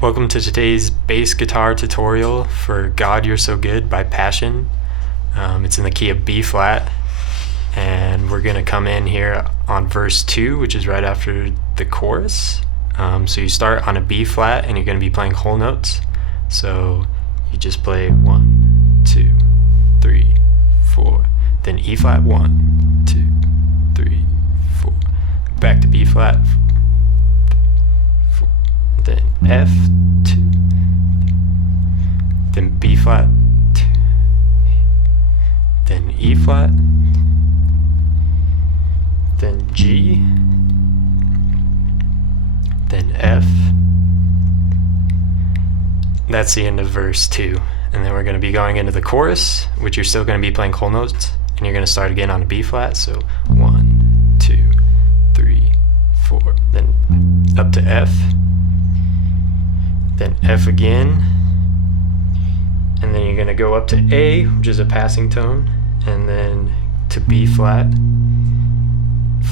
Welcome to today's bass guitar tutorial for God You're So Good by Passion. It's in the key of B flat, and we're going to come in here on verse 2, which is right after the chorus. So you start on a B flat and you're going to be playing whole notes. So you just play 1, 2, 3, 4, then E flat 1, 2, 3, 4, back to B flat, then F, 2, then B flat, 2, then E flat, then G, then F. That's the end of verse 2. And then we're going to be going into the chorus, which you're still going to be playing whole notes, and you're going to start again on a B flat. So 1, 2, 3, 4, then up to F, then F again, and then you're going to go up to A, which is a passing tone, and then to B flat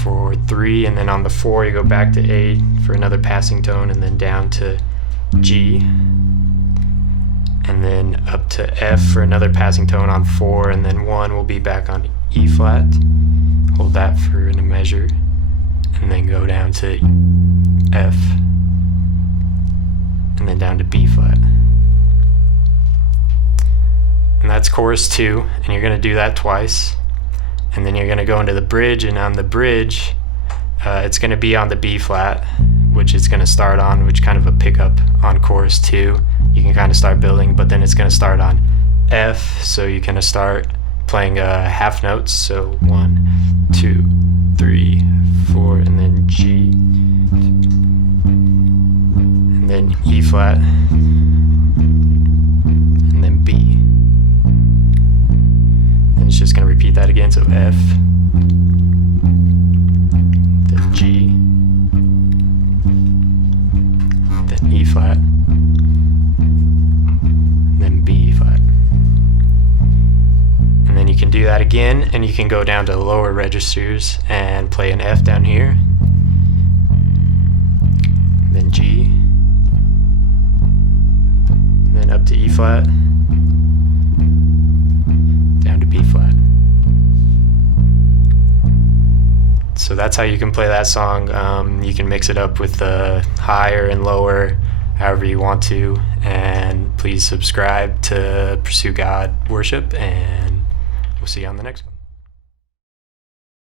for 3, and then on the 4 you go back to A for another passing tone, and then down to G, and then up to F for another passing tone on 4, and then 1 will be back on E flat. Hold that for a measure, and then go down to F, and then down to B flat. And that's chorus 2, and you're going to do that twice. And then you're going to go into the bridge, and on the bridge, it's going to be on the B flat, which it's going to start on, which kind of a pickup on chorus 2. You can kind of start building, but then it's going to start on F, so you're going to start playing half notes. So 1, 2, 3, 4, and then G, and then E flat, and then B. And it's just going to repeat that again. So F, then G, then E flat, then B flat. And then you can do that again, and you can go down to the lower registers and play an F down here, then G, then up to E flat, down to B flat. So that's how you can play that song. You can mix it up with the higher and lower, however you want to. And please subscribe to Pursue God Worship, and we'll see you on the next one.